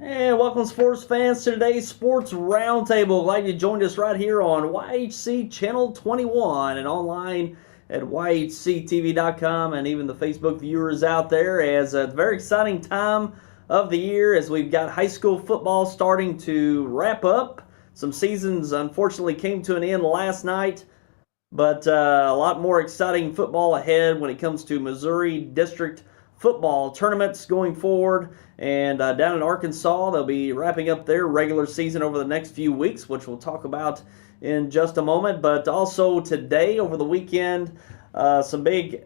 And welcome, sports fans, to today's Sports Roundtable. Glad you joined us right here on YHC Channel 21 and online at yhctv.com, and even the Facebook viewers out there, as a very exciting time of the year as we've got high school football starting to wrap up. Some seasons unfortunately came to an end last night, but a lot more exciting football ahead when it comes to Missouri District football tournaments going forward. And down in Arkansas, they'll be wrapping up their regular season over the next few weeks, which we'll talk about in just a moment. But also today, over the weekend, some big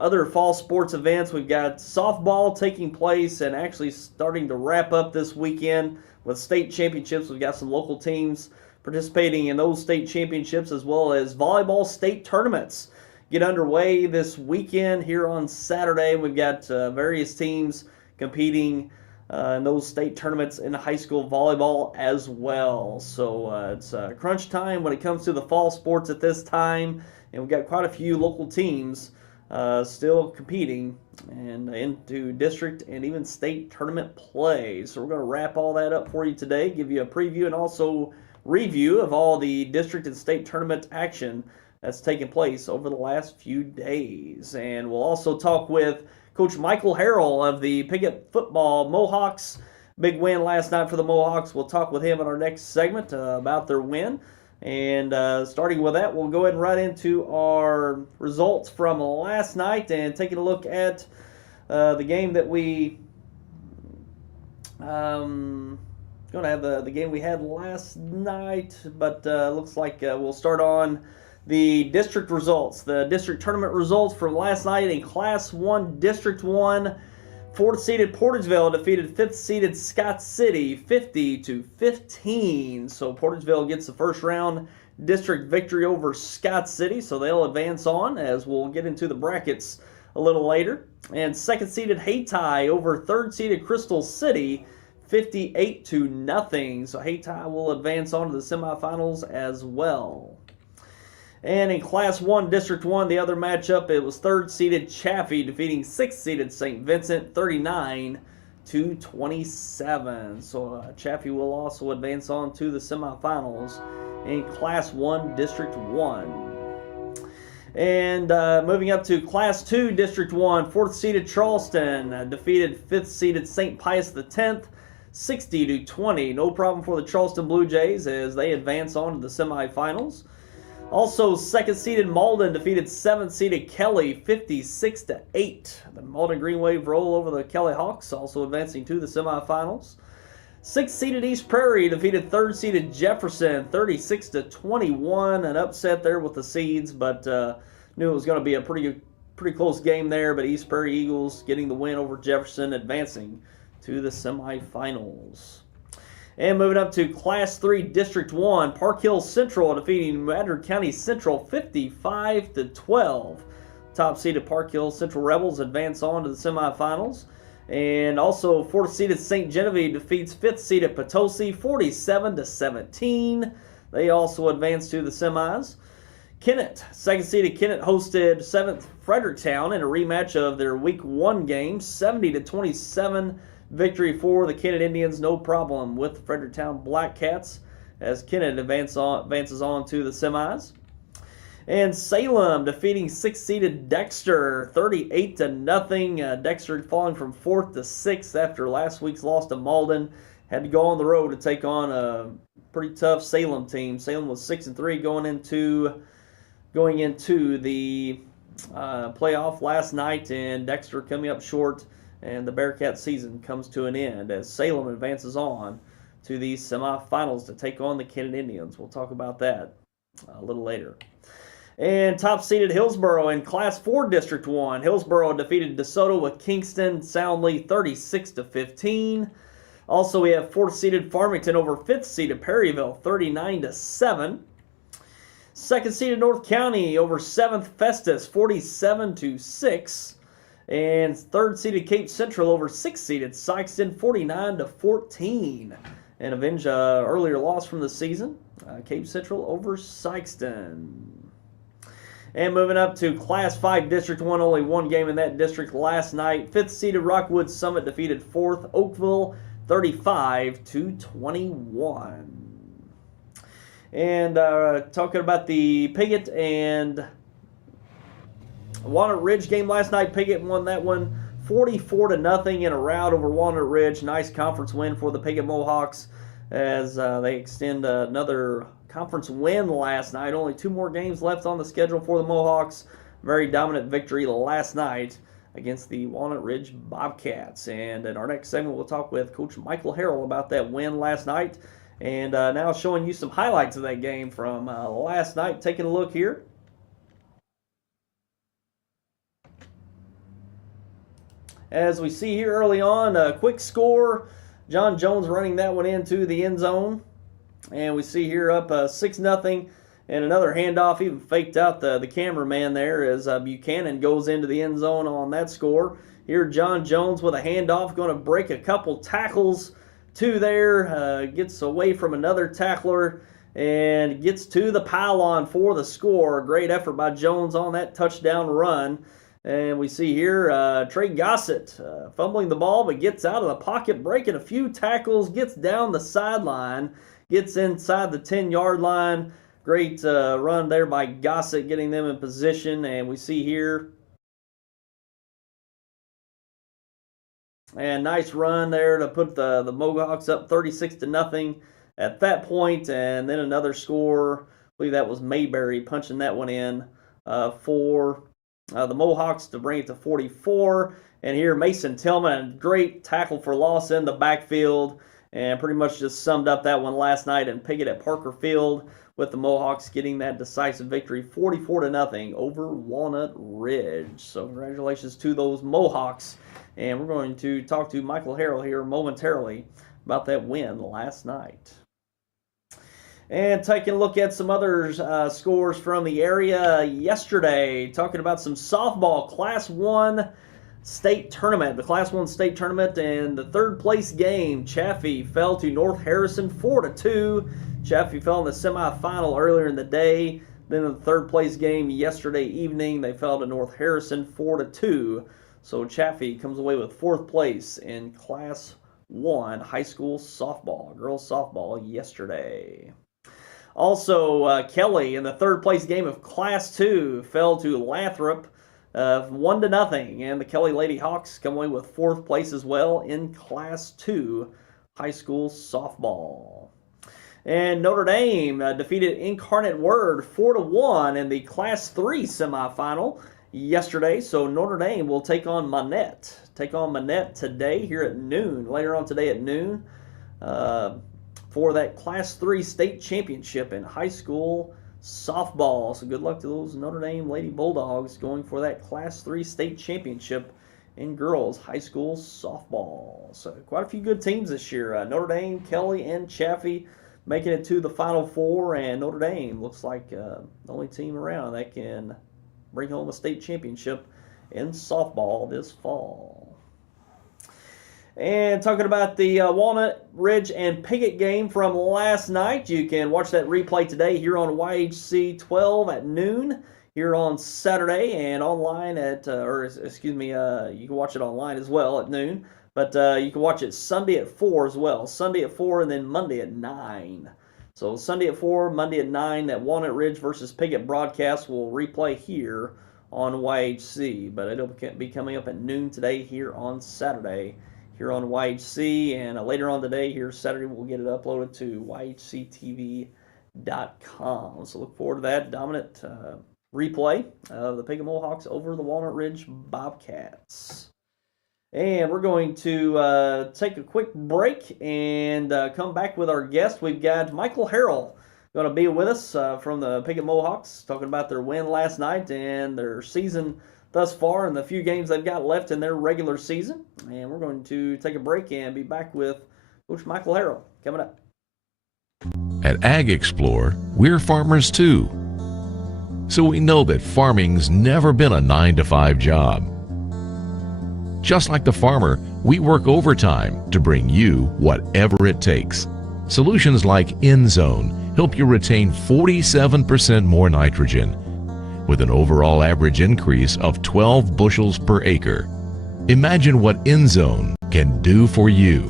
other fall sports events. We've got softball taking place and actually starting to wrap up this weekend with state championships. We've got some local teams participating in those state championships, as well as volleyball state tournaments get underway this weekend here on Saturday. We've got various teams competing in those state tournaments in high school volleyball as well. So it's crunch time when it comes to the fall sports at this time, and we've got quite a few local teams still competing and into district and even state tournament play. So we're going to wrap all that up for you today, give you a preview and also review of all the district and state tournament action that's taken place over the last few days. And we'll also talk with Coach Michael Harrell of the Piggott football Mohawks. Big win last night for the Mohawks. We'll talk with him in our next segment about their win. And starting with that, we'll go ahead and right into our results from last night and taking a look at the game that we going to have the game we had last night, but looks like we'll start on the district results, the district tournament results from last night in Class 1, District 1. 4th-seeded Portageville defeated 5th-seeded Scott City 50-15. So Portageville gets the first round district victory over Scott City, so they'll advance on, as we'll get into the brackets a little later. And 2nd-seeded Hayti over 3rd-seeded Crystal City 58-0. So Hayti will advance on to the semifinals as well. And in Class 1, District 1, the other matchup, it was 3rd-seeded Chaffee defeating 6th-seeded St. Vincent 39-27. So Chaffee will also advance on to the semifinals in Class 1, District 1. And moving up to Class 2, District 1, 4th-seeded Charleston defeated 5th-seeded St. Pius X 60-20. No problem for the Charleston Blue Jays as they advance on to the semifinals. Also, 2nd-seeded Malden defeated 7th-seeded Kelly 56-8. The Malden Green Wave roll over the Kelly Hawks, also advancing to the semifinals. 6th-seeded East Prairie defeated 3rd-seeded Jefferson 36-21. An upset there with the seeds, but knew it was going to be a pretty close game there. But East Prairie Eagles getting the win over Jefferson, advancing to the semifinals. And moving up to Class 3, District 1, Park Hill Central defeating Madrid County Central 55-12. Top-seeded Park Hill Central Rebels advance on to the semifinals. And also 4th-seeded St. Genevieve defeats 5th-seeded Potosi 47-17. They also advance to the semis. Kennett, 2nd-seeded Kennett hosted 7th Fredericktown in a rematch of their Week 1 game, 70-27. Victory for the Kennett Indians, no problem with the Fredericktown Black Cats as Kennett advances on to the semis. And Salem defeating 6th-seeded Dexter 38-0. Dexter falling from 4th to 6th after last week's loss to Malden. Had to go on the road to take on a pretty tough Salem team. Salem was 6-3 going into the playoff last night, and Dexter coming up short. And the Bearcat season comes to an end as Salem advances on to the semifinals to take on the Kennett Indians. We'll talk about that a little later. And top-seeded Hillsboro in Class 4, District 1. Hillsboro defeated DeSoto with Kingston soundly 36-15. Also, we have 4th-seeded Farmington over 5th-seeded Perryville 39-7. 2nd-seeded North County over 7th Festus 47-6. And 3rd-seeded Cape Central over 6th-seeded Sykeston 49-14. And avenge earlier loss from the season. Cape Central over Sykeston. And moving up to Class 5, District 1, only one game in that district last night. 5th-seeded Rockwood Summit defeated 4th Oakville 35-21. And talking about the Piggott and Walnut Ridge game last night, Piggott won that one 44-0 in a rout over Walnut Ridge. Nice conference win for the Piggott Mohawks as they extend another conference win last night. Only 2 more games left on the schedule for the Mohawks. Very dominant victory last night against the Walnut Ridge Bobcats. And in our next segment, we'll talk with Coach Michael Harrell about that win last night. And now showing you some highlights of that game from last night. Taking a look here. As we see here early on, a quick score. John Jones running that one into the end zone. And we see here up 6-0. And another handoff, even faked out the cameraman there as Buchanan goes into the end zone on that score. Here John Jones with a handoff, going to break a couple tackles to there. Gets away from another tackler and gets to the pylon for the score. Great effort by Jones on that touchdown run. And we see here Trey Gossett fumbling the ball, but gets out of the pocket, breaking a few tackles, gets down the sideline, gets inside the 10-yard line. Great run there by Gossett, getting them in position. And we see here, and nice run there to put the Mohawks up 36-0 at that point. And then another score, I believe that was Mayberry punching that one in for the Mohawks to bring it to 44. And here Mason Tillman, a great tackle for loss in the backfield, and pretty much just summed up that one last night in Piggott at Parker Field, with the Mohawks getting that decisive victory 44-0 over Walnut Ridge. So congratulations to those Mohawks. And we're going to talk to Michael Harrell here momentarily about that win last night. And taking a look at some other scores from the area yesterday, talking about some softball Class 1 state tournament. The Class 1 state tournament, and the third place game, Chaffee fell to North Harrison 4-2. Chaffee fell in the semifinal earlier in the day. Then in the third place game yesterday evening, they fell to North Harrison 4-2. So Chaffee comes away with 4th place in Class 1 high school softball, girls softball yesterday. Also, Kelly in the third place game of Class 2 fell to Lathrop 1-0. And the Kelly Lady Hawks come away with 4th place as well in Class 2 high school softball. And Notre Dame defeated Incarnate Word 4-1 in the Class 3 semifinal yesterday. So Notre Dame will take on Manette. Today here at noon, later on today at noon, for that Class 3 state championship in high school softball. So good luck to those Notre Dame Lady Bulldogs going for that Class 3 state championship in girls high school softball. So quite a few good teams this year. Notre Dame, Kelly, and Chaffee making it to the Final Four, and Notre Dame looks like the only team around that can bring home a state championship in softball this fall. And talking about the Walnut Ridge and Piggott game from last night, you can watch that replay today here on YHC 12 at noon here on Saturday, and online at, you can watch it online as well at noon. But you can watch it Sunday at 4 as well. Sunday at 4 and then Monday at 9. So Sunday at 4, Monday at 9, that Walnut Ridge versus Piggott broadcast will replay here on YHC. But it'll be coming up at noon today here on Saturday here on YHC. And later on today here Saturday we'll get it uploaded to YHCTV.com. So look forward to that dominant replay of the Piggott Mohawks over the Walnut Ridge Bobcats. And we're going to take a quick break and come back with our guest. We've got Michael Harrell going to be with us from the Piggott Mohawks, talking about their win last night and their season thus far and the few games they've got left in their regular season. And we're going to take a break and be back with Coach Michael Harrell coming up. At Ag Explore, we're farmers too. So we know that farming's never been a 9-to-5 job. Just like the farmer, we work overtime to bring you whatever it takes. Solutions like InZone help you retain 47% more nitrogen, with an overall average increase of 12 bushels per acre. Imagine what InZone can do for you.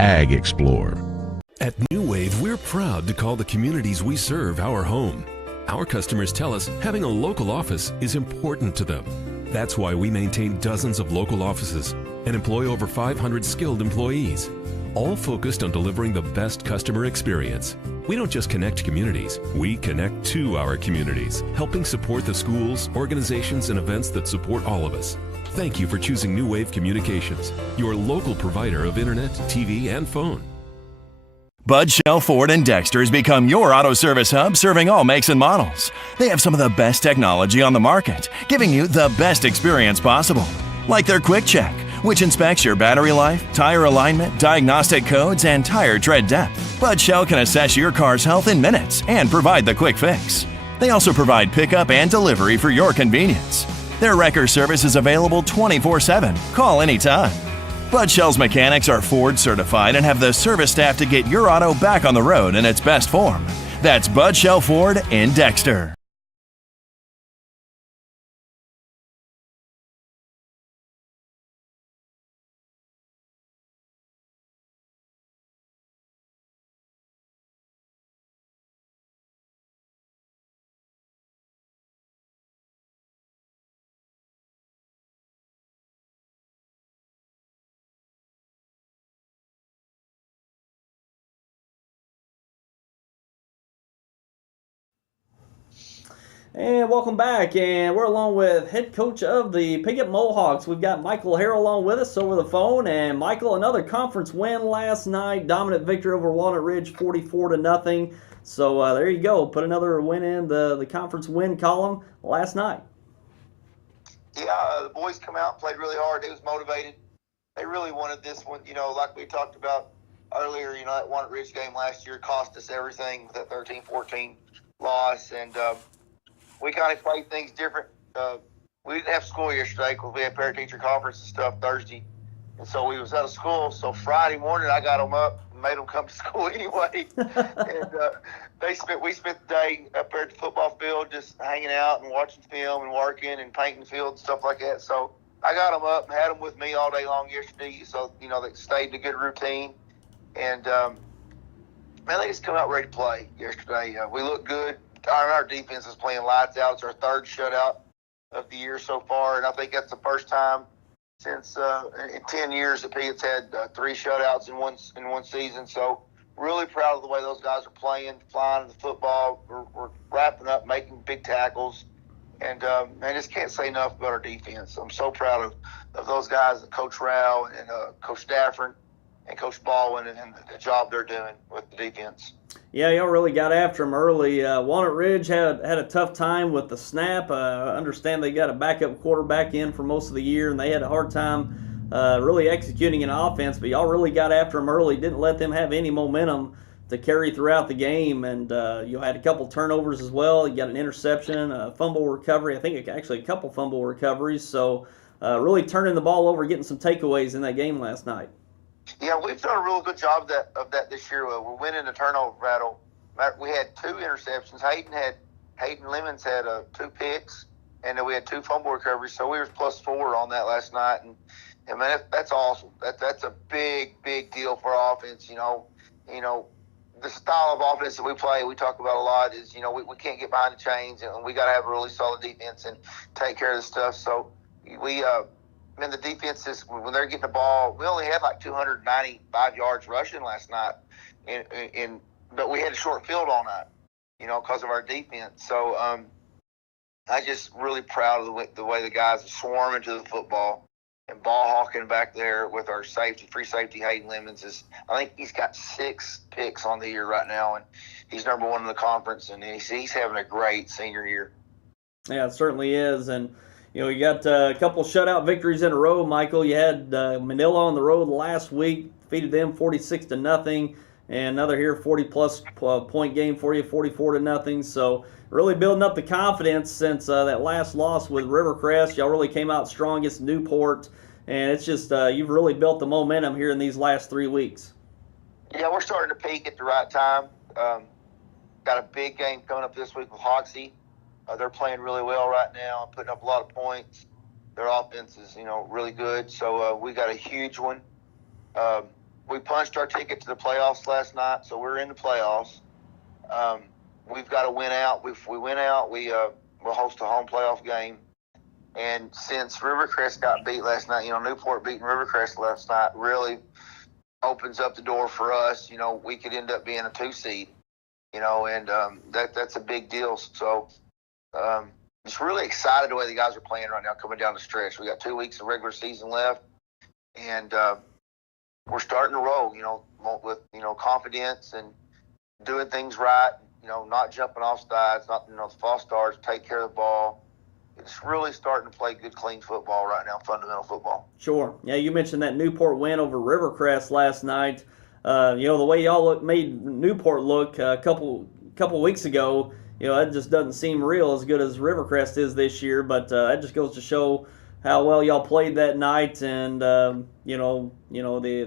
Ag Explorer. At New Wave, we're proud to call the communities we serve our home. Our customers tell us having a local office is important to them. That's why we maintain dozens of local offices and employ over 500 skilled employees, all focused on delivering the best customer experience. We don't just connect communities, we connect to our communities, helping support the schools, organizations, and events that support all of us. Thank you for choosing New Wave Communications, your local provider of internet, TV, and phone. Bud Shell Ford in Dexter has become your auto service hub, serving all makes and models. They have some of the best technology on the market, giving you the best experience possible. Like their Quick Check, which inspects your battery life, tire alignment, diagnostic codes, and tire tread depth. Bud Shell can assess your car's health in minutes and provide the quick fix. They also provide pickup and delivery for your convenience. Their wrecker service is available 24/7. Call anytime. Bud Shell's mechanics are Ford certified and have the service staff to get your auto back on the road in its best form. That's Bud Shell Ford in Dexter. And welcome back, and we're along with head coach of the Piggott Mohawks. We've got Michael Harrell along with us over the phone, and Michael, another conference win last night, dominant victory over Walnut Ridge, 44-0. So there you go, put another win in the conference win column last night. Yeah, the boys come out and played really hard. They was motivated. They really wanted this one, like we talked about earlier, that Walnut Ridge game last year cost us everything with that 13-14 loss, and we kind of played things different. We didn't have school yesterday because we had parent-teacher conference and stuff Thursday. And so we was out of school. So Friday morning, I got them up and made them come to school anyway. And we spent the day up there at the football field just hanging out and watching film and working and painting the field and stuff like that. So I got them up and had them with me all day long yesterday. So, they stayed in a good routine. And, man, they just come out ready to play yesterday. We looked good. Our defense is playing lights out. It's our third shutout of the year so far, and I think that's the first time since in 10 years that Piggott's had 3 shutouts in one season. So really proud of the way those guys are playing, flying the football. We're wrapping up, making big tackles, and I just can't say enough about our defense. I'm so proud of those guys, Coach Harrell and Coach Stafford and Coach Baldwin and the job they're doing with the defense. Yeah, y'all really got after him early. Walnut Ridge had a tough time with the snap. I understand they got a backup quarterback in for most of the year, and they had a hard time really executing an offense. But y'all really got after them early, didn't let them have any momentum to carry throughout the game. And you had a couple turnovers as well. You got an interception, a fumble recovery. I think actually a couple fumble recoveries. So really turning the ball over, getting some takeaways in that game last night. Yeah, we've done a real good job of that this year. We're winning the turnover battle. We had 2 interceptions. Hayden Lemons had 2 picks, and then we had 2 fumble recoveries. So we were +4 on that last night, and man, that's awesome. That's a big deal for our offense. The style of offense that we play, we talk about a lot is we can't get behind the chains, and we got to have a really solid defense and take care of the stuff. So we. The defense is, when they're getting the ball, we only had like 295 yards rushing last night, but we had a short field all night, because of our defense. So I'm just really proud of the way the guys are swarming to the football and ball hawking back there with our free safety Hayden Lemons. I think he's got 6 picks on the year right now, and he's number 1 in the conference, and he's having a great senior year. Yeah, it certainly is, and you got a couple shutout victories in a row, Michael. You had Manila on the road last week, defeated them 46-0, and another here 40-plus point game for you, 44-0. So really building up the confidence since that last loss with Rivercrest. Y'all really came out strong against Newport, and it's just you've really built the momentum here in these last 3 weeks. Yeah, we're starting to peak at the right time. Got a big game coming up this week with Hoxie. They're playing really well right now, putting up a lot of points. Their offense is, really good. So we got a huge one we punched our ticket to the playoffs last night, so we're in the playoffs. We've got to win out. If we win out, we'll host a home playoff game. And since Rivercrest got beat last night, Newport beating Rivercrest last night really opens up the door for us. We could end up being a 2 seed, and that's a big deal. So just really excited the way the guys are playing right now coming down the stretch. We got 2 weeks of regular season left, and we're starting to roll, with, confidence and doing things right, not jumping off sides, not, the false starts, take care of the ball. It's really starting to play good, clean football right now, fundamental football. Sure. Yeah, you mentioned that Newport win over Rivercrest last night. The way y'all made Newport look a couple weeks ago, that just doesn't seem real as good as Rivercrest is this year. But that just goes to show how well y'all played that night, and the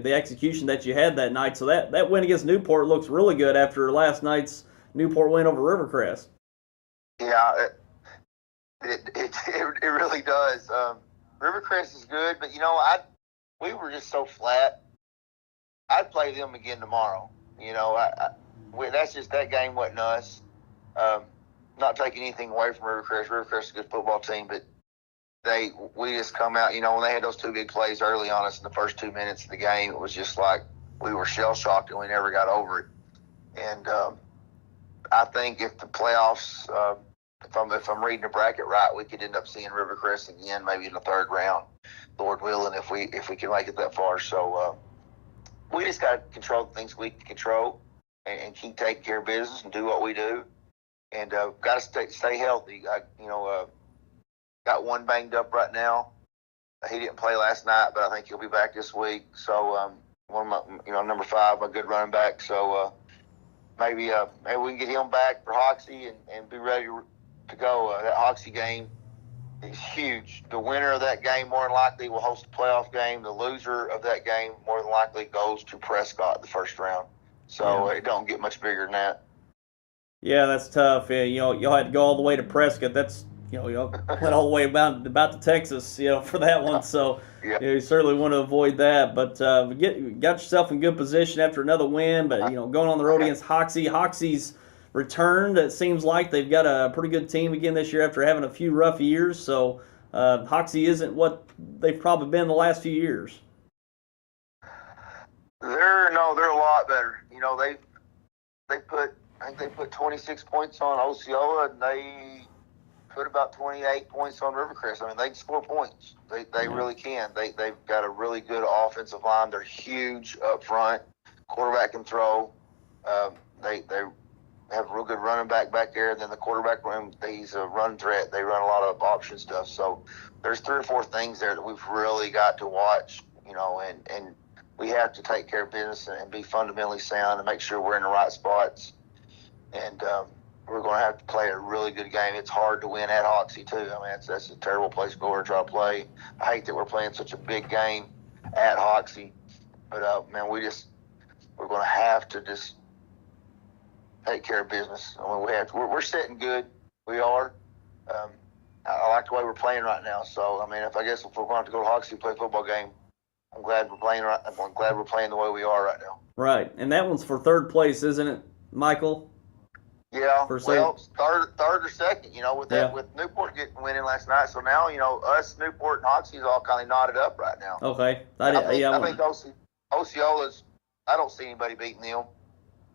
execution that you had that night. So that win against Newport looks really good after last night's Newport win over Rivercrest. Yeah. It really does. Rivercrest is good, but we were just so flat. I'd play them again tomorrow. That's just, that game wasn't us. Not taking anything away from Rivercrest. Rivercrest is a good football team, but we just come out. When they had those 2 big plays early on us in the first 2 minutes of the game, it was just like we were shell shocked and we never got over it. And I think if the playoffs. If I'm reading the bracket right, we could end up seeing Rivercrest again, maybe in the 3rd round, Lord willing, if we can make it that far. So we just got to control the things we can control and keep taking care of business and do what we do. And got to stay healthy. Got one banged up right now. He didn't play last night, but I think he'll be back this week. So one of my, number 5, my good running back. So maybe we can get him back for Hoxie and be ready to go. That Hoxie game is huge. The winner of that game more than likely will host the playoff game. The loser of that game more than likely goes to Prescott the 1st round. So It don't get much bigger than that. Yeah, that's tough. Yeah, y'all had to go all the way to Prescott. That's y'all went all the way about to Texas, for that one. So you certainly want to avoid that. But got yourself in good position after another win. But going on the road against Hoxie. Hoxie's returned. It seems like they've got a pretty good team again this year after having a few rough years. So Hoxie isn't what they've probably been the last few years. They're a lot better. I think they put 26 points on Osceola, and they put about 28 points on Rivercrest. I mean, they can score points. They really can. They've got a really good offensive line. They're huge up front. Quarterback can throw. They have a real good running back there. Then the quarterback room, he's a run threat. They run a lot of option stuff. So there's 3 or 4 things there that we've really got to watch, and we have to take care of business and be fundamentally sound and make sure we're in the right spots. And we're going to have to play a really good game. It's hard to win at Hoxie, too. I mean, that's a terrible place to go or try to play. I hate that we're playing such a big game at Hoxie. But, man, we're going to have to just take care of business. I mean, we're sitting good. We are. I like the way we're playing right now. So, I mean, if we're going to have to go to Hoxie and play a football game, I'm glad we're playing the way we are right now. Right. And that one's for 3rd place, isn't it, Michael? Yeah, third or second, with Newport winning last night. So now, us, Newport, and Hoxie's all kind of knotted up right now. Okay. I think Osceola's, I don't see anybody beating them.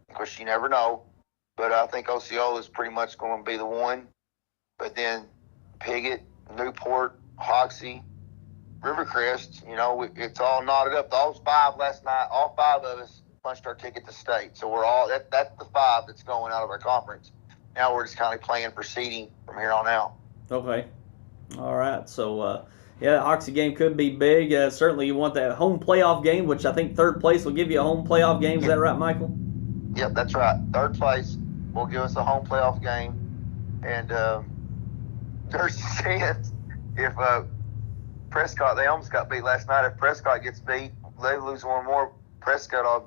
Of course, you never know. But I think Osceola's pretty much going to be the one. But then Piggott, Newport, Hoxie, Rivercrest, it's all knotted up. Those 5 last night, all 5 of us punched our ticket to state. So we're all that's the 5 that's going out of our conference. Now we're just kind of playing for seeding from here on out. Okay. All right. So the Hoxie game could be big. Certainly you want that home playoff game, which I think 3rd place will give you a home playoff game. Is that right, Michael? Yep, that's right. 3rd place will give us a home playoff game. And there's a chance if Prescott, they almost got beat last night. If Prescott gets beat, they lose one more. Prescott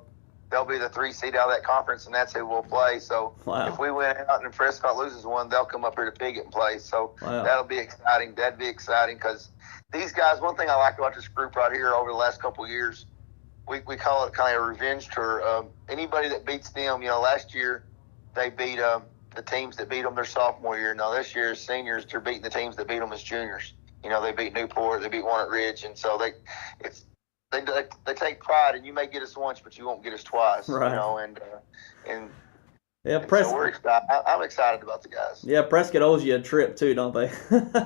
they'll be the 3 seed out of that conference, and that's who we'll play. So if we win out and Prescott loses one, they'll come up here to Piggott and play. So that'll be exciting. That'd be exciting because these guys, one thing I like about this group right here over the last couple of years, we call it kind of a revenge tour. Anybody that beats them, last year they beat the teams that beat them their sophomore year. Now this year, as seniors, they're beating the teams that beat them as juniors. They beat Newport, they beat Walnut Ridge, and so they take pride. And you may get us once, but you won't get us twice. Right. And yeah, so we're excited. I'm excited about the guys. Yeah, Prescott owes you a trip too, don't they?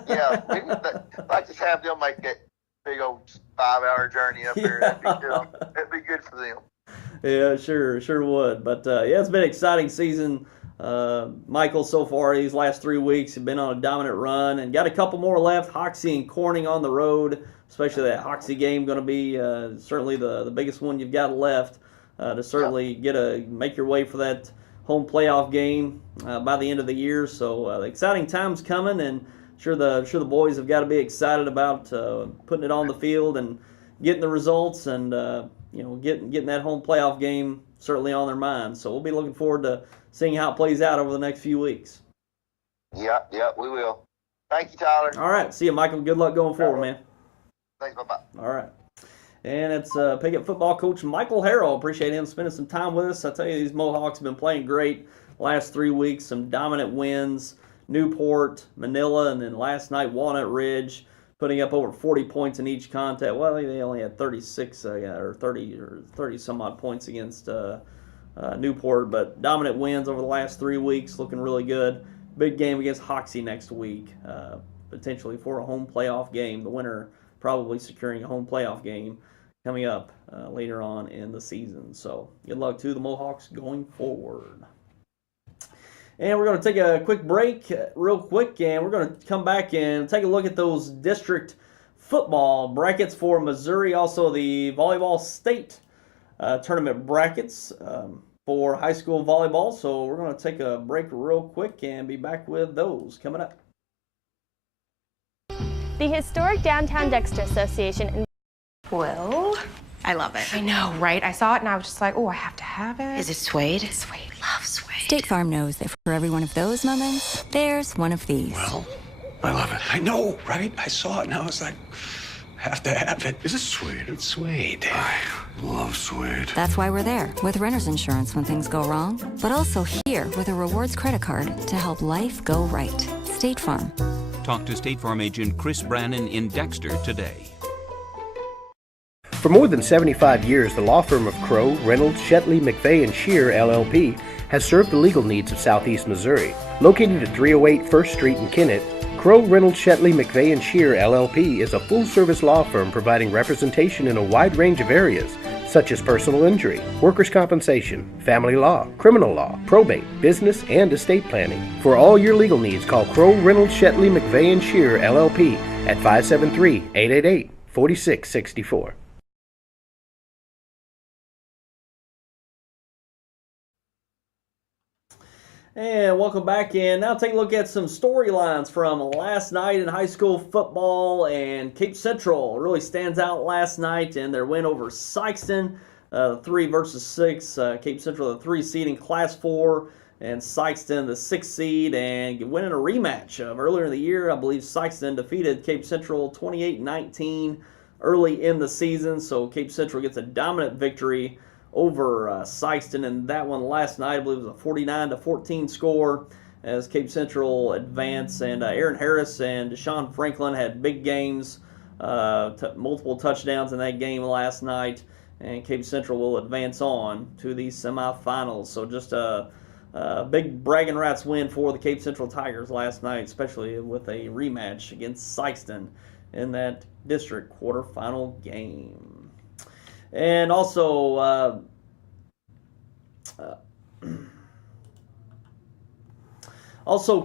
Yeah, I'd like to have them make that big old 5-hour journey up there. That'd be good for them. Yeah, sure would. But yeah, it's been an exciting season. Michael, so far these last 3 weeks, have been on a dominant run and got a couple more left. Hoxie and Corning on the road, especially that Hoxie game going to be certainly the biggest one you've got left to certainly make your way for that home playoff game by the end of the year. So the exciting times coming, and sure the boys have got to be excited about putting it on the field and getting the results, and getting that home playoff game certainly on their minds. So we'll be looking forward to seeing how it plays out over the next few weeks. Yeah, we will. Thank you, Tyler. All right, see you, Michael. Good luck going forward, man. Thanks, bye-bye. All right. And it's Piggott football coach Michael Harrell. Appreciate him spending some time with us. I tell you, these Mohawks have been playing great last 3 weeks. Some dominant wins. Newport, Manila, and then last night Walnut Ridge, putting up over 40 points in each contest. Well, they only had 36 or 30 some odd points against Newport, but dominant wins over the last 3 weeks, looking really good. Big game against Hoxie next week, potentially for a home playoff game. The winner probably securing a home playoff game coming up later on in the season. So good luck to the Mohawks going forward. And we're going to take a quick break real quick, and we're going to come back and take a look at those district football brackets for Missouri, also the volleyball state tournament brackets for high school volleyball. So we're going to take a break real quick and be back with those coming up. The historic Downtown Dexter Association. Well, I love it. I know, right? I saw it and I was just like, oh, I have to have it. Is it suede? Suede. Love suede. State Farm knows that for every one of those moments, there's one of these. Well, I love it. I know, right? I saw it and I was like, have to have it. Is it suede? It's suede. I love suede. That's why we're there with renter's insurance when things go wrong, but also here with a rewards credit card to help life go right. State Farm. Talk to State Farm agent Chris Brannon in Dexter today. For more than 75 years, the law firm of Crow, Reynolds, Shetley, McVeigh, and Shear, LLP, has served the legal needs of Southeast Missouri. Located at 308 1st Street in Kennett, Crow, Reynolds, Shetley, McVeigh, and Shear, LLP is a full-service law firm providing representation in a wide range of areas, such as personal injury, workers' compensation, family law, criminal law, probate, business, and estate planning. For all your legal needs, call Crow, Reynolds, Shetley, McVeigh, and Shear, LLP at 573-888-4664. And welcome back in. Now take a look at some storylines from last night in high school football, and Cape Central really stands out last night in their win over Sykeston, 3 versus 6. Cape Central, the 3 seed in Class 4, and Sykeston, the 6 seed, and winning a rematch of earlier in the year. I believe Sykeston defeated Cape Central 28-19 early in the season, so Cape Central gets a dominant victory over Sykeston in that one last night. I believe it was a 49-14 score as Cape Central advanced, and Aaron Harris and Deshaun Franklin had big games, multiple touchdowns in that game last night, and Cape Central will advance on to the semifinals. So just a big bragging rights win for the Cape Central Tigers last night, especially with a rematch against Sykeston in that district quarterfinal game. And also,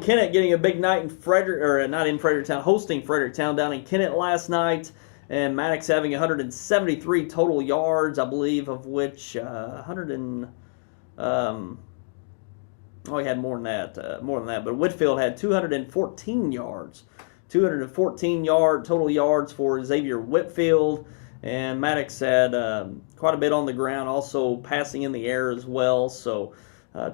Kennett getting a big night in hosting Fredericktown down in Kennett last night. And Maddox having 173 total yards, I believe, of which he had more than that. But Whitfield had 214 yards. 214 total yards for Xavier Whitfield. And Maddox had quite a bit on the ground, also passing in the air as well. So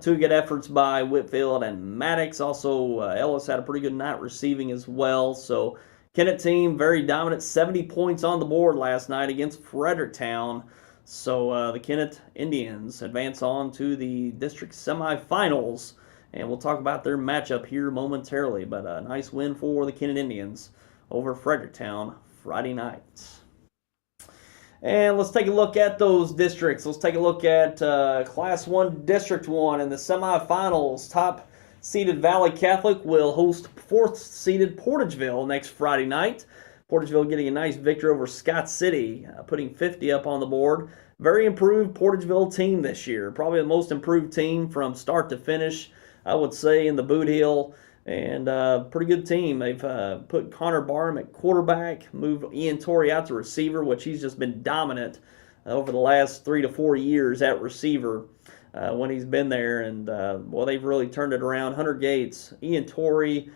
2 good efforts by Whitfield and Maddox. Also, Ellis had a pretty good night receiving as well. So Kennett team, very dominant, 70 points on the board last night against Fredericktown. So the Kennett Indians advance on to the district semifinals, and we'll talk about their matchup here momentarily. But a nice win for the Kennett Indians over Fredericktown Friday night. And let's take a look at those districts. Let's take a look at Class 1, District 1 in the semifinals. Top-seeded Valley Catholic will host 4th-seeded Portageville next Friday night. Portageville getting a nice victory over Scott City, putting 50 up on the board. Very improved Portageville team this year. Probably the most improved team from start to finish, I would say, in the Boot Hill. And pretty good team. They've put Connor Barham at quarterback, moved Ian Torrey out to receiver, which he's just been dominant over the last 3 to 4 years at receiver when he's been there. And, well, they've really turned it around. Hunter Gates, Ian Torrey,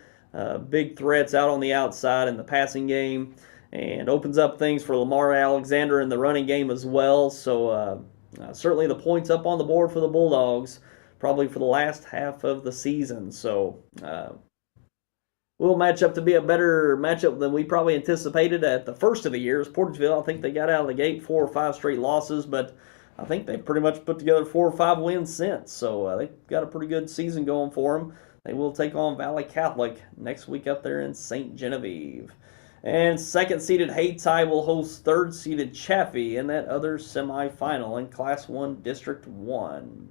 big threats out on the outside in the passing game, and opens up things for Lamar Alexander in the running game as well. So certainly the points up on the board for the Bulldogs, probably for the last half of the season. So will match up to be a better matchup than we probably anticipated at the first of the year. As Portageville, I think they got out of the gate 4 or 5 straight losses, but I think they've pretty much put together 4 or 5 wins since. So they've got a pretty good season going for them. They will take on Valley Catholic next week up there in St. Genevieve. And 2nd-seeded Haytide will host 3rd-seeded Chaffee in that other semifinal in Class 1, District 1.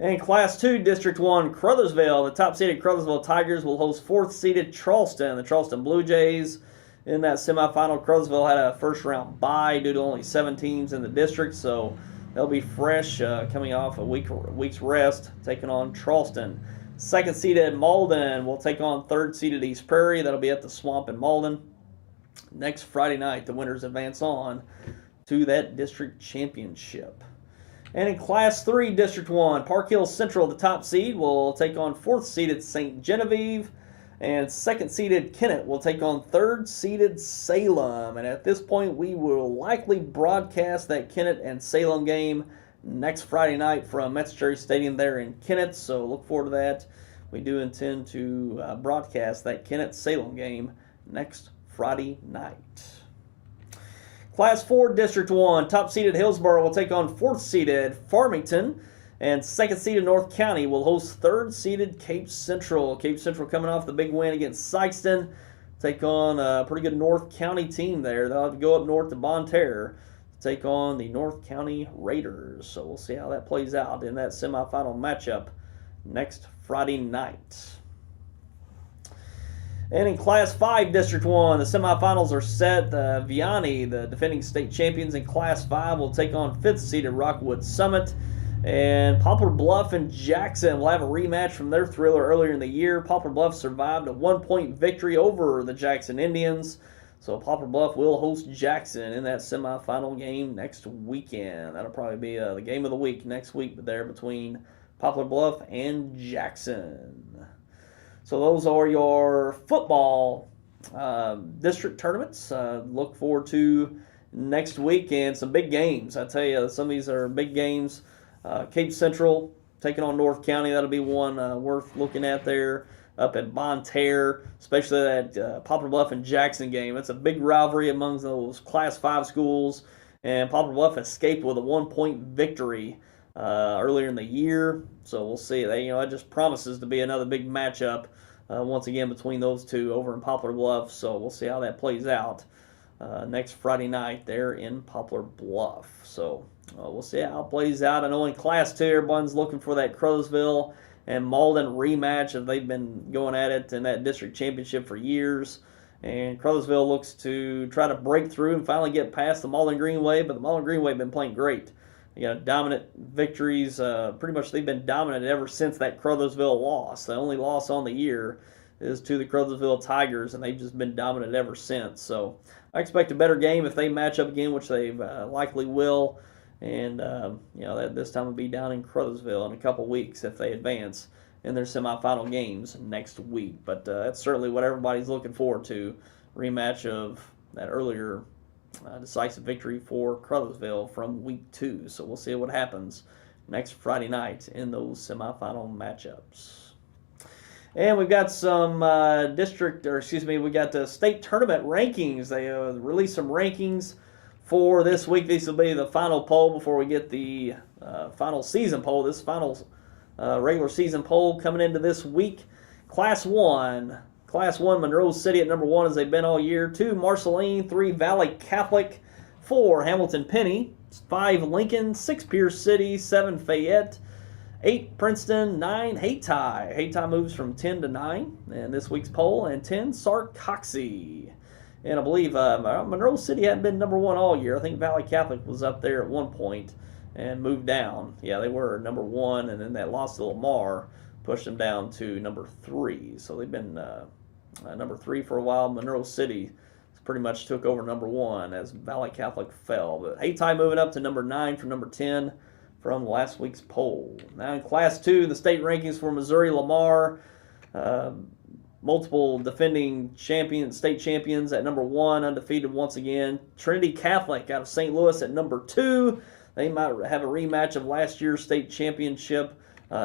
In Class 2, District 1, Crothersville, the top-seeded Crothersville Tigers will host 4th-seeded Charleston, the Charleston Blue Jays. In that semifinal, Crothersville had a first-round bye due to only 7 teams in the district, so they'll be fresh coming off a week's rest, taking on Charleston. 2nd-seeded Malden will take on 3rd-seeded East Prairie. That'll be at the Swamp in Malden. Next Friday night, the winners advance on to that district championship. And in Class 3, District 1, Park Hill Central, the top seed, will take on 4th-seeded St. Genevieve. And 2nd-seeded Kennett will take on 3rd-seeded Salem. And at this point, we will likely broadcast that Kennett and Salem game next Friday night from Metz-Cherry Stadium there in Kennett. So look forward to that. We do intend to broadcast that Kennett-Salem game next Friday night. Class 4, District 1, top-seeded Hillsborough will take on 4th-seeded Farmington, and 2nd-seeded North County will host 3rd-seeded Cape Central. Cape Central coming off the big win against Sykeston, take on a pretty good North County team there. They'll have to go up north to Bonne Terre to take on the North County Raiders. So we'll see how that plays out in that semifinal matchup next Friday night. And in Class 5, District 1, the semifinals are set. Vianney, the defending state champions in Class 5, will take on 5th-seeded Rockwood Summit. And Poplar Bluff and Jackson will have a rematch from their thriller earlier in the year. Poplar Bluff survived a 1-point victory over the Jackson Indians. So Poplar Bluff will host Jackson in that semifinal game next weekend. That'll probably be the game of the week next week there between Poplar Bluff and Jackson. So those are your football district tournaments. Look forward to next week and some big games. I tell you, some of these are big games. Cape Central taking on North County. That'll be one worth looking at there up at Bonne Terre, especially that Poplar Bluff and Jackson game. It's a big rivalry among those Class 5 schools, and Poplar Bluff escaped with a 1-point victory earlier in the year. So we'll see. It just promises to be another big matchup once again between those two over in Poplar Bluff. So we'll see how that plays out next Friday night there in Poplar Bluff. So we'll see how it plays out. I know in Class 2, everyone's looking for that Crothersville and Malden rematch, and they've been going at it in that district championship for years. And Crothersville looks to try to break through and finally get past the Malden Greenway, but the Malden Greenway have been playing great. They got dominant victories. Pretty much they've been dominant ever since that Crothersville loss. The only loss on the year is to the Crothersville Tigers, and they've just been dominant ever since. So I expect a better game if they match up again, which they likely will. And, that this time will be down in Crothersville in a couple weeks if they advance in their semifinal games next week. But that's certainly what everybody's looking forward to, rematch of that earlier decisive victory for Crothersville from week 2. So we'll see what happens next Friday night in those semifinal matchups. And we've got some we got the state tournament rankings. They released some rankings for this week. This will be the final poll before we get the final season poll. This final regular season poll coming into this week. Class 1, Monroe City at number 1 as they've been all year. 2, Marceline. 3, Valley Catholic. 4, Hamilton Penny. 5, Lincoln. 6, Pierce City. 7, Fayette. 8, Princeton. 9, Hayti. Hayti moves from 10 to 9 in this week's poll. And 10, Sarcoxie. And I believe Monroe City hadn't been number 1 all year. I think Valley Catholic was up there at one point and moved down. Yeah, they were number 1, and then that loss to Lamar pushed them down to number 3. So they've been number 3 for a while. Monroe City pretty much took over number 1 as Valley Catholic fell. But Hayti moving up to number 9 from number 10 from last week's poll. Now in Class 2, the state rankings for Missouri Lamar. Multiple defending state champions at number 1, undefeated once again. Trinity Catholic out of St. Louis at number 2. They might have a rematch of last year's state championship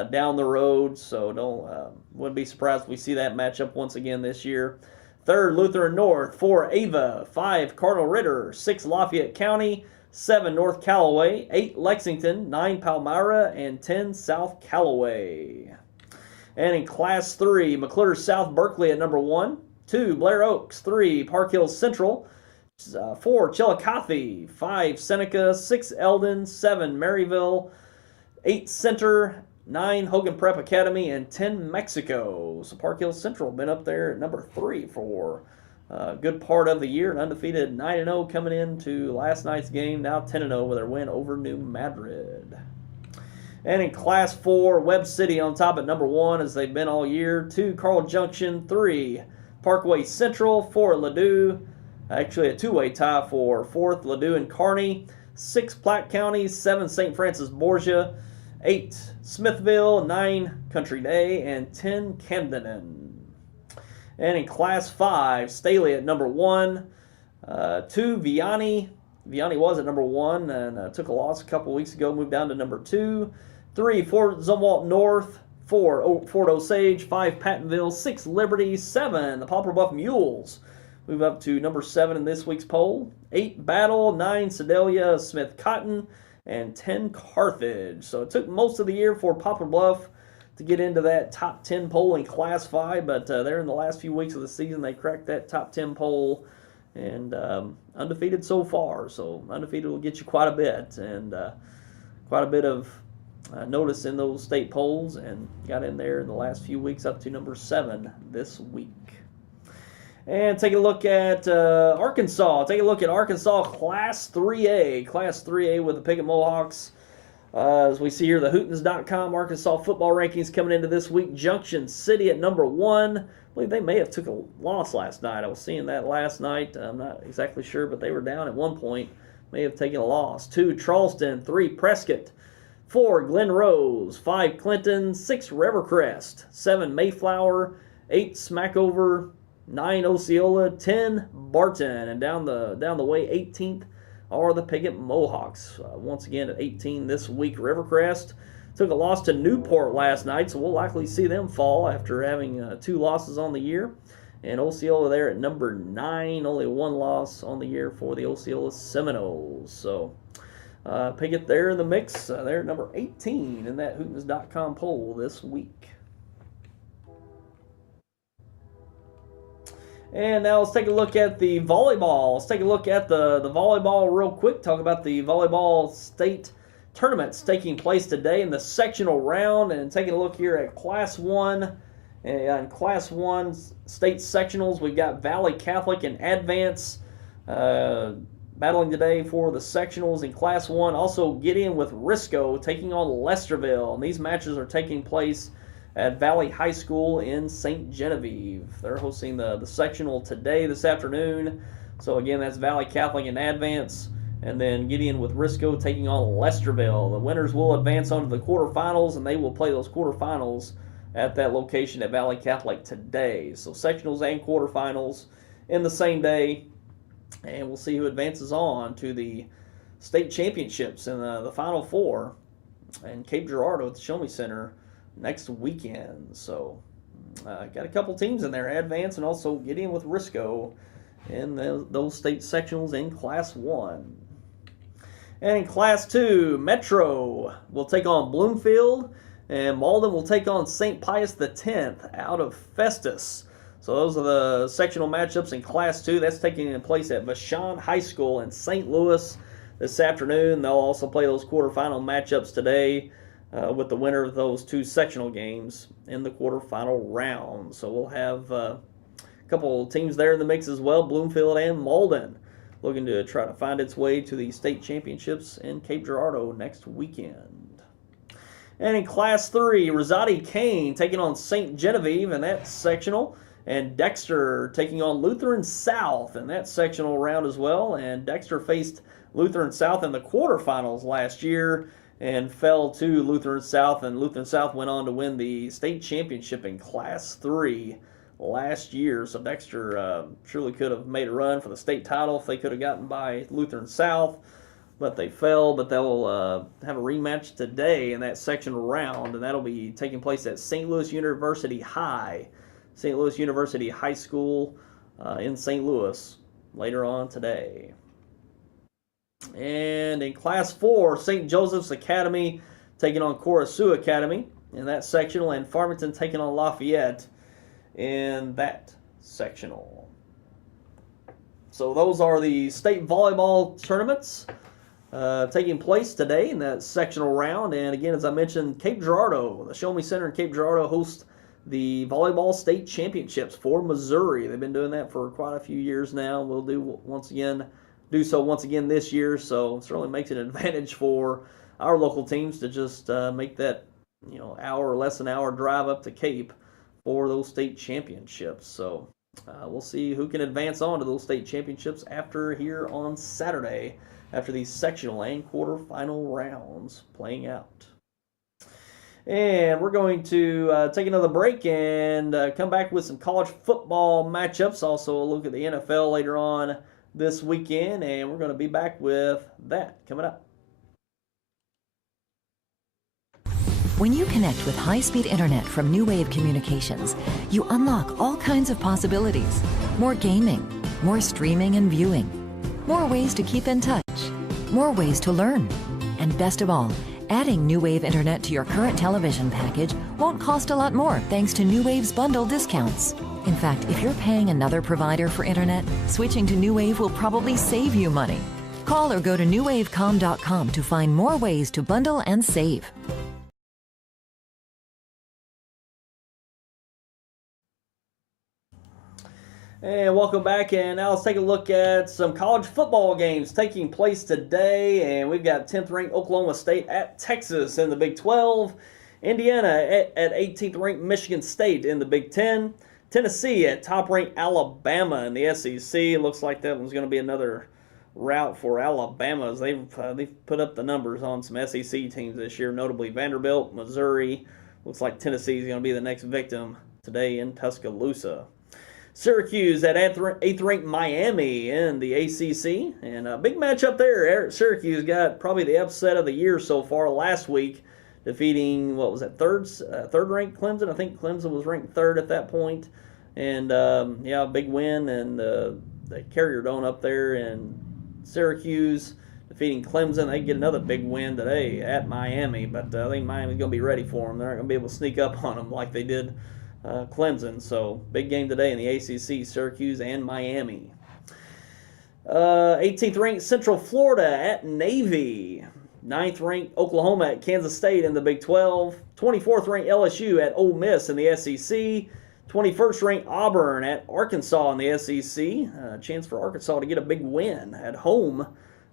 down the road, so wouldn't be surprised if we see that matchup once again this year. 3rd, Lutheran North. 4, Ava. 5, Cardinal Ritter. 6, Lafayette County. 7, North Callaway. 8, Lexington. 9, Palmyra. And 10, South Callaway. And in Class 3, McClutter South Berkeley at number 1. 2, Blair Oaks. 3, Park Hills Central. 4, Chillicothe. 5, Seneca. 6, Eldon. 7, Maryville. 8, Center. 9, Hogan Prep Academy. And 10, Mexico. So Park Hills Central been up there at number 3 for a good part of the year. An undefeated 9-0 coming into last night's game. Now 10-0 with their win over New Madrid. And in Class 4, Webb City on top at number 1 as they've been all year. 2, Carl Junction. 3, Parkway Central. 4, Ladue. Actually a two-way tie for 4th, Ladue and Kearney. 6, Platte County. 7, St. Francis Borgia. 8, Smithville. 9, Country Day. And 10, Camden. And in Class 5, Staley at number 1. 2, Vianney. Vianney was at number 1 and took a loss a couple weeks ago, moved down to number 2. 3, Fort Zumwalt North. 4, Fort Osage. 5, Pattonville. 6, Liberty. 7, the Poplar Bluff Mules move up to number 7 in this week's poll. 8, Battle. 9, Sedalia. Smith Cotton. And 10, Carthage. So it took most of the year for Poplar Bluff to get into that top 10 poll in Class 5, but there in the last few weeks of the season, they cracked that top 10 poll and undefeated so far. So undefeated will get you quite a bit and quite a bit of notice in those state polls, and got in there in the last few weeks up to number 7 this week. And take a look at Arkansas. Take a look at Arkansas Class 3A. Class 3A with the Piggott Mohawks. As we see here, the Hootens.com Arkansas football rankings coming into this week. Junction City at number 1. I believe they may have took a loss last night. I was seeing that last night. I'm not exactly sure, but they were down at one point. May have taken a loss. 2, Charleston. 3, Prescott. 4, Glen Rose. 5, Clinton. 6, Rivercrest. 7, Mayflower. 8, Smackover. 9, Osceola. 10, Barton. And down the way, 18th are the Piggott Mohawks. Once again at 18 this week. Rivercrest took a loss to Newport last night, so we'll likely see them fall after having 2 losses on the year. And Osceola there at number 9, only 1 loss on the year for the Osceola Seminoles. So Piggott there in the mix. They're at number 18 in that Hootens.com poll this week. And now let's take a look at the volleyball. Let's take a look at the volleyball real quick. Talk about the volleyball state tournaments taking place today in the sectional round. And taking a look here at Class 1. And Class 1 state sectionals, we've got Valley Catholic and Advance battling today for the sectionals in Class 1. Also Gideon with Risco taking on Lesterville. And these matches are taking place at Valley High School in St. Genevieve. They're hosting the sectional today, this afternoon. So again, that's Valley Catholic and Advance. And then Gideon with Risco taking on Lesterville. The winners will advance on to the quarterfinals, and they will play those quarterfinals at that location at Valley Catholic today. So sectionals and quarterfinals in the same day. And we'll see who advances on to the state championships in the Final Four in Cape Girardeau at the Show Me Center next weekend. So got a couple teams in there, Advance and also Gideon with Risco in those state sectionals in Class 1. And in Class 2, Metro will take on Bloomfield, and Malden will take on St. Pius X out of Festus. So those are the sectional matchups in Class 2. That's taking place at Vashon High School in St. Louis this afternoon. They'll also play those quarterfinal matchups today with the winner of those two sectional games in the quarterfinal round. So we'll have a couple teams there in the mix as well, Bloomfield and Malden, looking to try to find its way to the state championships in Cape Girardeau next weekend. And in Class 3, Rosati Kane taking on St. Genevieve in that sectional, and Dexter taking on Lutheran South in that sectional round as well. And Dexter faced Lutheran South in the quarterfinals last year and fell to Lutheran South, and Lutheran South went on to win the state championship in Class 3 last year. So Dexter surely could have made a run for the state title if they could have gotten by Lutheran South, but they fell. But they'll have a rematch today in that sectional round, and that'll be taking place at St. Louis University High School in St. Louis later on today. And in Class 4, St. Joseph's Academy taking on Coruscant Academy in that sectional, and Farmington taking on Lafayette in that sectional. So those are the state volleyball tournaments taking place today in that sectional round. And again, as I mentioned, Cape Girardeau, the Show Me Center in Cape Girardeau hosts the volleyball state championships for Missouri. They've been doing that for quite a few years now. We'll do so once again this year, so it certainly makes it an advantage for our local teams to just make that hour or less than hour drive up to Cape for those state championships. So we'll see who can advance on to those state championships after here on Saturday, after these sectional and quarterfinal rounds playing out. And we're going to take another break and come back with some college football matchups. Also a look at the NFL later on this weekend, and we're going to be back with that coming up. When you connect with high-speed internet from New Wave Communications, you unlock all kinds of possibilities. More gaming, more streaming and viewing, more ways to keep in touch, more ways to learn, and best of all, adding New Wave Internet to your current television package won't cost a lot more thanks to New Wave's bundle discounts. In fact, if you're paying another provider for internet, switching to New Wave will probably save you money. Call or go to newwavecom.com to find more ways to bundle and save. And welcome back, and now let's take a look at some college football games taking place today. And we've got 10th ranked Oklahoma State at Texas in the Big 12, Indiana at 18th ranked Michigan State in the Big 10, Tennessee at top ranked Alabama in the SEC. It looks like that one's going to be another rout for Alabama, as they've put up the numbers on some SEC teams this year, notably Vanderbilt, Missouri. Looks like Tennessee is going to be the next victim today in Tuscaloosa. Syracuse at 8th ranked Miami in the ACC, and a big matchup there. Syracuse got probably the upset of the year so far last week, defeating, third ranked Clemson. I think Clemson was ranked third at that point. And a big win, and they carried on up there. And Syracuse defeating Clemson. They get another big win today at Miami, but I think Miami's going to be ready for them. They're not going to be able to sneak up on them like they did Clemson. So big game today in the ACC, Syracuse and Miami. 18th ranked Central Florida at Navy. 9th ranked Oklahoma at Kansas State in the Big 12. 24th ranked LSU at Ole Miss in the SEC. 21st ranked Auburn at Arkansas in the SEC. A chance for Arkansas to get a big win at home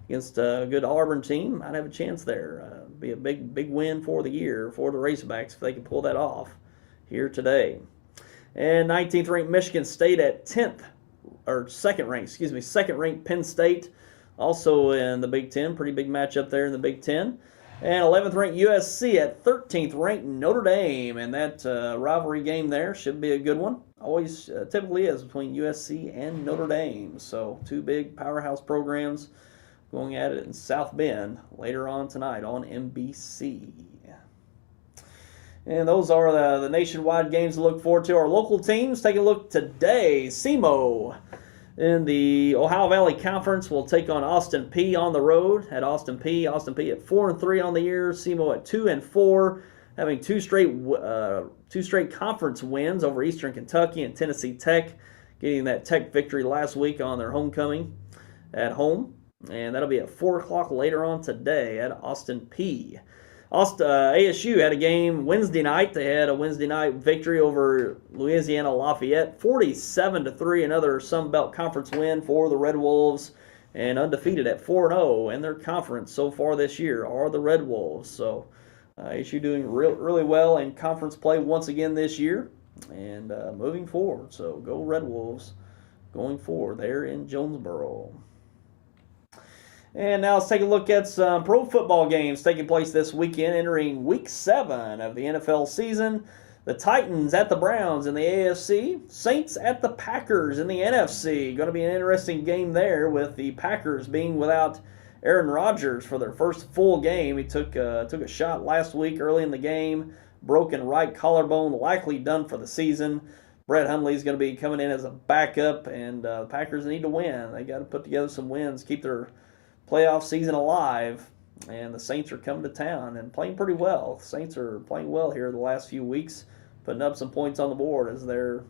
against a good Auburn team. Might have a chance there. Be a big win for the year for the Razorbacks if they can pull that off here today. And 19th ranked Michigan State at 2nd ranked Penn State, also in the Big 10. Pretty big matchup there in the Big 10. And 11th ranked USC at 13th ranked Notre Dame. And that rivalry game there should be a good one. Always typically is between USC and Notre Dame. So two big powerhouse programs going at it in South Bend later on tonight on NBC. And those are the nationwide games to look forward to. Our local teams, take a look today. SEMO In the Ohio Valley Conference, we'll take on Austin Peay on the road at Austin Peay. Austin Peay at 4-3 on the year. SEMO at 2-4, having two straight conference wins over Eastern Kentucky and Tennessee Tech, getting that Tech victory last week on their homecoming at home. And that'll be at 4 o'clock later on today at Austin Peay. ASU had a game Wednesday night. They had a Wednesday night victory over Louisiana Lafayette, 47-3, another Sun Belt Conference win for the Red Wolves, and undefeated at 4-0 in their conference so far this year are the Red Wolves. So ASU doing really well in conference play once again this year and moving forward. So go Red Wolves going forward there in Jonesboro. And now let's take a look at some pro football games taking place this weekend, entering Week 7 of the NFL season. The Titans at the Browns in the AFC. Saints at the Packers in the NFC. Going to be an interesting game there with the Packers being without Aaron Rodgers for their first full game. He took a shot last week early in the game. Broken right collarbone, likely done for the season. Brett Hundley's going to be coming in as a backup, and the Packers need to win. They got to put together some wins, keep their playoff season alive, and the Saints are coming to town and playing pretty well. The Saints are playing well here the last few weeks, putting up some points on the board as they're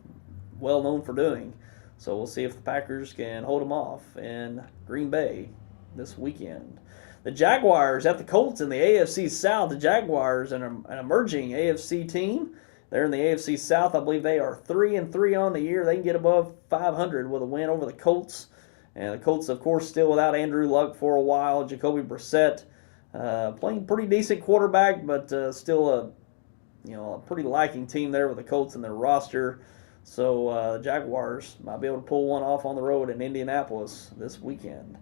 well known for doing. So we'll see if the Packers can hold them off in Green Bay this weekend. The Jaguars at the Colts in the AFC South. The Jaguars, an emerging AFC team. They're in the AFC South. I believe they are 3-3 on the year. They can get above 500 with a win over the Colts. And the Colts, of course, still without Andrew Luck for a while. Jacoby Brissett playing pretty decent quarterback, but still a pretty lacking team there with the Colts in their roster. So the Jaguars might be able to pull one off on the road in Indianapolis this weekend.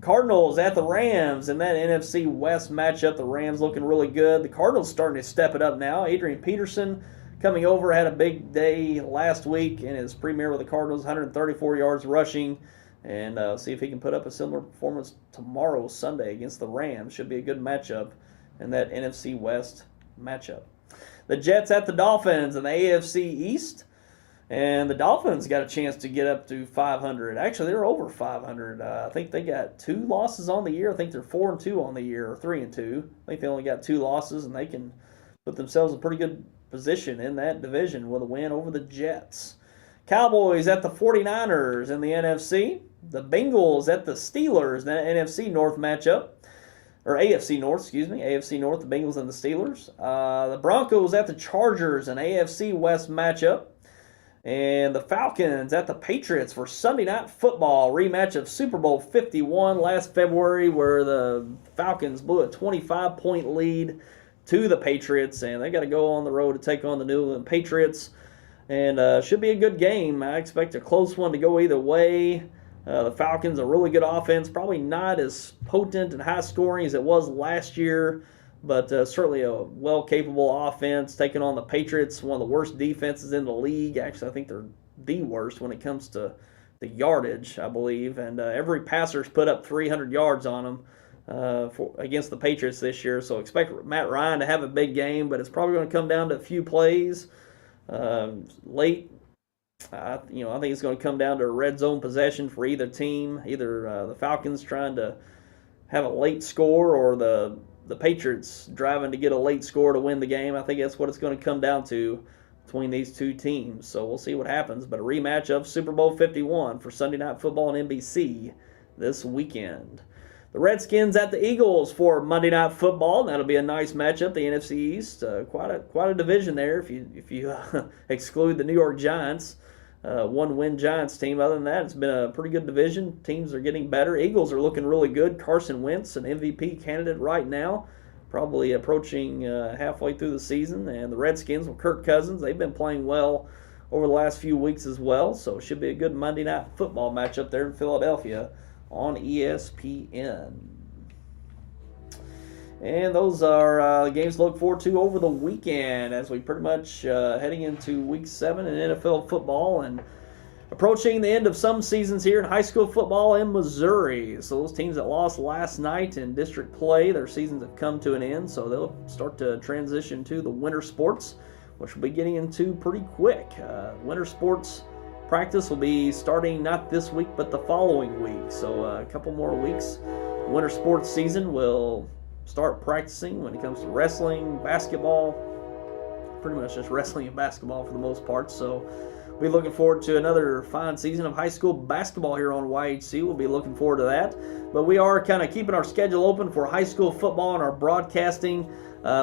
Cardinals at the Rams in that NFC West matchup. The Rams looking really good. The Cardinals starting to step it up now. Adrian Peterson coming over, had a big day last week in his premiere with the Cardinals, 134 yards rushing. And see if he can put up a similar performance tomorrow, Sunday, against the Rams. Should be a good matchup in that NFC West matchup. The Jets at the Dolphins in the AFC East. And the Dolphins got a chance to get up to 500. Actually, they're over 500. I think they got 2 losses on the year. I think they're 4-2 on the year, or 3-2. I think they only got 2 losses, and they can put themselves in a pretty good position in that division with a win over the Jets. Cowboys at the 49ers in the NFC. The Bengals at the Steelers in the NFC North matchup. Or AFC North, excuse me. AFC North, the Bengals and the Steelers. The Broncos at the Chargers in AFC West matchup. And the Falcons at the Patriots for Sunday Night Football. Rematch of Super Bowl 51 last February, where the Falcons blew a 25-point lead to the Patriots. And they got to go on the road to take on the New England Patriots. And should be a good game. I expect a close one to go either way. The Falcons, a really good offense, probably not as potent and high scoring as it was last year, but certainly a well-capable offense taking on the Patriots, one of the worst defenses in the league. Actually, I think they're the worst when it comes to the yardage, I believe. And every passer's put up 300 yards on them against the Patriots this year. So expect Matt Ryan to have a big game, but it's probably going to come down to a few plays late. I think it's going to come down to a red zone possession for either team. Either the Falcons trying to have a late score, or the Patriots driving to get a late score to win the game. I think that's what it's going to come down to between these two teams. So we'll see what happens. But a rematch of Super Bowl 51 for Sunday Night Football on NBC this weekend. The Redskins at the Eagles for Monday Night Football. That'll be a nice matchup. The NFC East, quite a division there if you exclude the New York Giants. One-win Giants team. Other than that, it's been a pretty good division. Teams are getting better. Eagles are looking really good. Carson Wentz, an MVP candidate right now, probably approaching halfway through the season. And the Redskins with Kirk Cousins, they've been playing well over the last few weeks as well. So it should be a good Monday Night Football matchup there in Philadelphia on ESPN. And those are games to look forward to over the weekend as we pretty much heading into Week 7 in NFL football and approaching the end of some seasons here in high school football in Missouri. So those teams that lost last night in district play, their seasons have come to an end. So they'll start to transition to the winter sports, which we'll be getting into pretty quick. Winter sports practice will be starting not this week, but the following week. So a couple more weeks. Winter sports season will start practicing when it comes to wrestling, basketball, pretty much just wrestling and basketball for the most part. So we'll be looking forward to another fine season of high school basketball here on YHC. We'll be looking forward to that. But we are kind of keeping our schedule open for high school football and our broadcasting.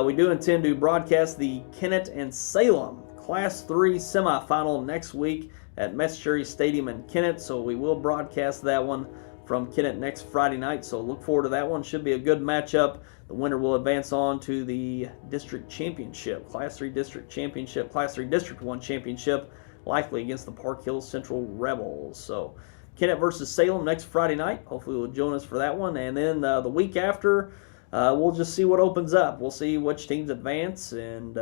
We do intend to broadcast the Kennett and Salem Class 3 semifinal next week at Metz-Cherry Stadium in Kennett. So we will broadcast that one from Kennett next Friday night. So look forward to that one. Should be a good matchup. The winner will advance on to the district championship, Class 3 district championship, Class 3 District 1 championship, likely against the Park Hills Central Rebels. So Kennett versus Salem next Friday night. Hopefully you'll join us for that one. And then the week after, we'll just see what opens up. We'll see which teams advance and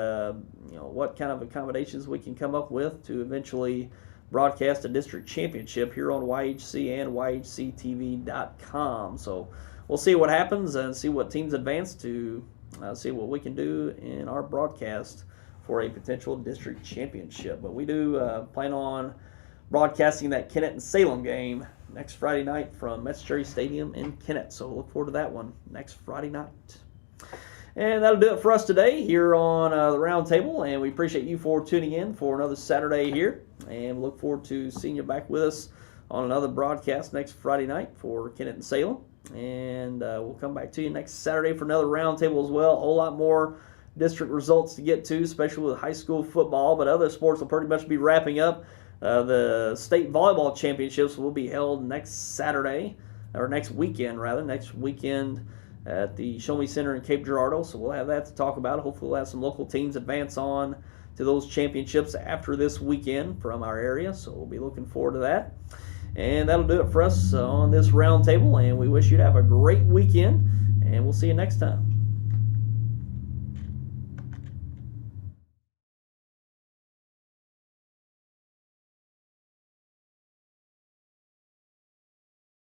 what kind of accommodations we can come up with to eventually broadcast a district championship here on YHC and YHCTV.com. So we'll see what happens and see what teams advance to see what we can do in our broadcast for a potential district championship. But we do plan on broadcasting that Kennett and Salem game next Friday night from Metz-Cherry Stadium in Kennett. So look forward to that one next Friday night. And that'll do it for us today here on the Roundtable. And we appreciate you for tuning in for another Saturday here. And we look forward to seeing you back with us on another broadcast next Friday night for Kennett and Salem. And we'll come back to you next Saturday for another Roundtable as well. A whole lot more district results to get to, especially with high school football. But other sports will pretty much be wrapping up. The state volleyball championships will be held next Saturday, or next weekend at the Show Me Center in Cape Girardeau. So we'll have that to talk about. Hopefully we'll have some local teams advance on to those championships after this weekend from our area. So we'll be looking forward to that. And that'll do it for us on this Roundtable. And we wish you to have a great weekend. And we'll see you next time.